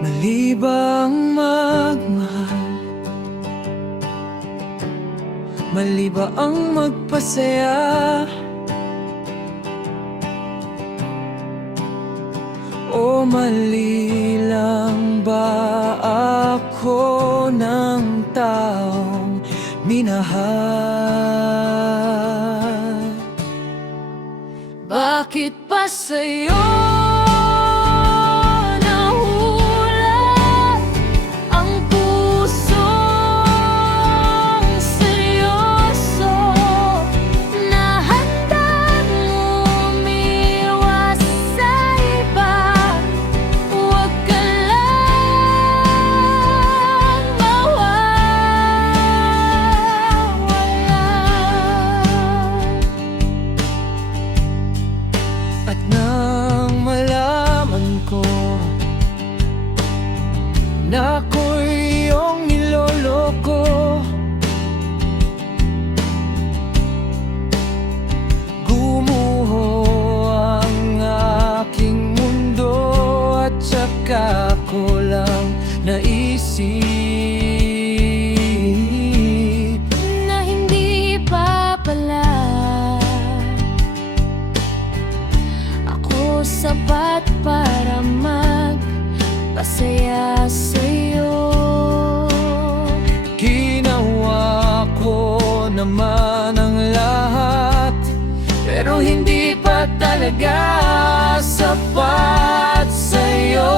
Mali bang magmahal? Mali ba ang magpasaya? O mali lang ba ako ng taong minahal? Bakit pa sa'yo nahulat ang pusong seryoso na handang umiwas sa iba? Huwag ka lang mawawala. At nang malaman ko na ako'y iyong niloloko, gumuho ang aking mundo at saka ko lang naisip na hindi pa pala ako sapat para magpasaya sa'yo. Ginawa ko naman ang lahat, pero hindi pa talaga sapat sa'yo.